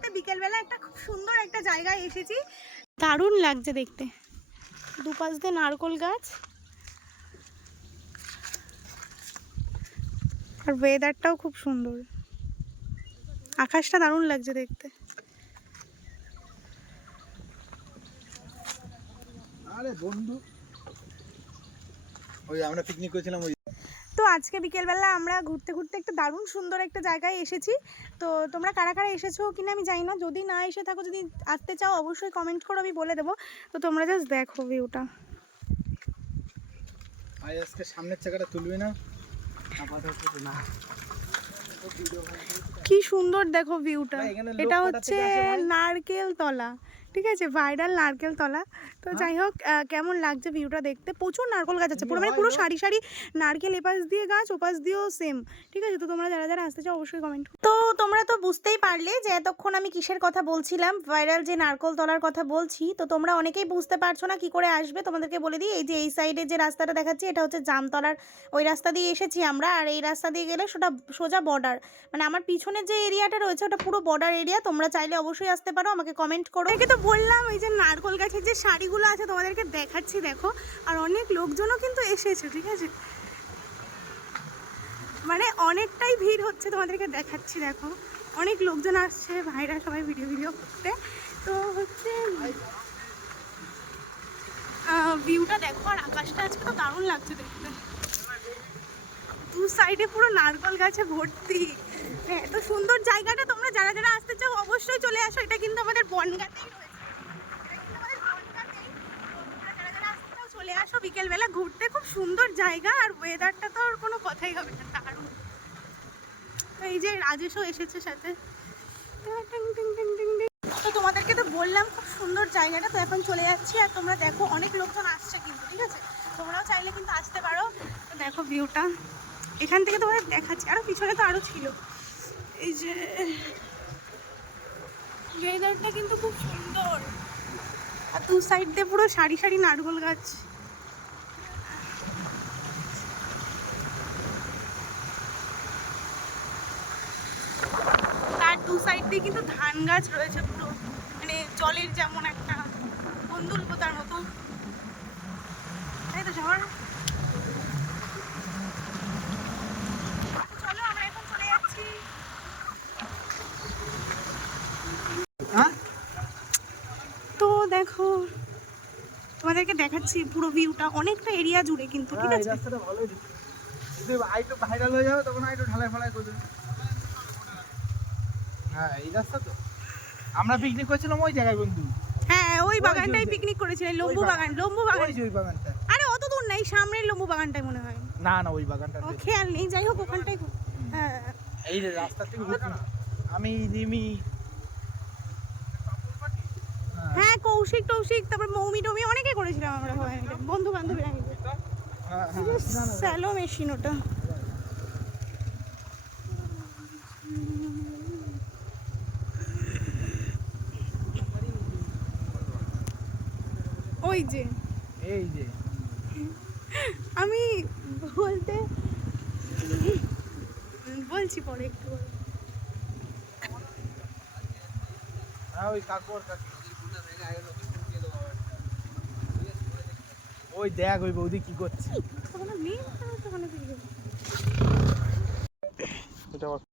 ঘুরতে বিকেলবেলা একটা খুব সুন্দর একটা জায়গায় এসেছি। দারুণ লাগছে দেখতে। দুপাশ দিয়ে নারকোল গাছ। আর ওয়েদারটাও খুব সুন্দর। আকাশটা দারুণ লাগছে দেখতে। আরে বন্ধু। ওই আমরা পিকনিক করেছিলাম ওই তো আজকে বিকেলবেলা আমরা ঘুরতে ঘুরতে একটা দারুণ সুন্দর একটা জায়গায় এসেছি। তো তোমরা কারা কারা এসেছ কিনা আমি জানি না। যদি না এসে থাকো যদি আসতে চাও অবশ্যই কমেন্ট করো আমি বলে দেবো। তো তোমরা জাস্ট দেখো ভিউটা আজকে সামনের চাকাটা তুলবি না? না। কি সুন্দর দেখো ভিউটা এটা হচ্ছে? নারকেল তলা। ঠিক আছে? ভাইরাল নারকেল তলা। তো হ্যাঁ। যাই হোক কেমন লাগছে ভিউটা দেখতে? প্রচুর নারকেল গাছ আছে। পুরো মানে পুরো সারি সারি নারকেল এপাশ দিয়ে গাছ ওপাশ দিয়েও সেম ঠিক আছে? তো তোমরা যারা যারা আসতে চাও অবশ্যই কমেন্ট তো তোমরা তো বুঝতেই পারলে যে এতক্ষণ আমি কিসের কথা বলছিলাম, ভাইরাল যে নারকেল তলার কথা বলছি, তো তোমরা অনেকেই বুঝতে পারছ না কি করে আসবে। তোমাদেরকে বলে দিই, এই যে এই সাইডে যে রাস্তাটা দেখাচ্ছি, এটা হচ্ছে জামতলার, ওই রাস্তা দিয়ে এসেছি আমরা, আর এই রাস্তা দিয়ে গেলে সেটা সোজা বর্ডার মানে আমার পিছনের যে এরিয়াটা রয়েছে, ওটা পুরো বর্ডার এরিয়া তোমরা চাইলে অবশ্যই আসতে পারো, আমাকে কমেন্ট করো। একে তো বললাম এই যে নারকল গাছের যে শাড়িগুলো আছে, তোমাদেরকে দেখাচ্ছি, দেখো। আর অনেক লোকজনও কিন্তু এসেছে, ঠিক আছে? মানে অনেকটাই ভিড় হচ্ছে তোমাদেরকে দেখাচ্ছি, দেখো। অনেক লোকজন আসছে, ভাইরা সবাই ভিডিও ভিডিও করতে। তো হচ্ছে ভিউটা দেখো আর আকাশটা আজকে তো দারুণ লাগছে দেখতে। দু সাইডে পুরো নারকল গাছে ভর্তি। হ্যাঁ এত সুন্দর জায়গাটা তোমরা যারা যারা আসতে চাও অবশ্যই চলে আসো। এটা কিন্তু আমাদের বনগাতেই চলে আসো। বিকেলবেলা ঘুরতে। খুব সুন্দর জায়গা আর ওয়েদারটা তো আর কোনো কথাই হবে না। দারুণ। তো এই যে রাজেশও এসেছে সাথে। তো তোমাদেরকে তো বললাম খুব সুন্দর জায়গাটা, তো এখন চলে যাচ্ছি আর তোমরা দেখো অনেক লোকজন আসছে কিন্তু, ঠিক আছে? তোমরাও চাইলে কিন্তু আসতে পারো। তো দেখো ভিউটা। এখান থেকে তোমাদের দেখাচ্ছি। আরও পিছনে তো আরও ছিল। এই যে ওয়েদারটা কিন্তু খুব সুন্দর। আর দু সাইড দিয়ে পুরো সারি সারি নারকল গাছ। দু সাইড দিয়ে কিন্তু ধান গাছ রয়েছে পুরো। মানে জলের যেমন একটা বন্দুল পোতার মতো। তাই তো শহর চলো আমরা এখন চলে যাচ্ছি। হ্যাঁ? তো দেখো তোমাদেরকে দেখাচ্ছি পুরো ভিউটা অনেকটা এরিয়া জুড়ে কিন্তু ঠিক হ্যাঁ, আছে? রাস্তাটা ভালোই আইটু ভাইরাল হয়ে যাবে তখন আইটু ঢালাই ফালাই করে দেবে। হ্যাঁ এই রাস্তা তো। আমরা পিকনিক করেছিলাম ওই জায়গায় বন্ধু। হ্যাঁ ওই বাগানটাই পিকনিক করেছিলেন লম্বু বাগান। লম্বু বাগান। ওই বাগানটা। আরে অত দূর নাই সামনের লম্বু বাগানটাই মনে হয়। না না ওই বাগানটা ও খেয়াল নেই যাই হোক ওখানটাই হ্যাঁ। এই যে রাস্তা থেকে ঘুরছি আমি রিমি। হ্যাঁ কৌশিক টৌশিক তারপর মৌমি টৌমি অনেকে করেছিলাম আমরা বন্ধু বান্ধবীরা মিলে। হ্যাঁ হ্যাঁ। না, না, স্যালো মেশিন ওটা। ওই যে। এই যে। আমি বলতে বলছি পরে একটু হ্যাঁ ওই দেখ ওই বৌদি কি করছে। এটা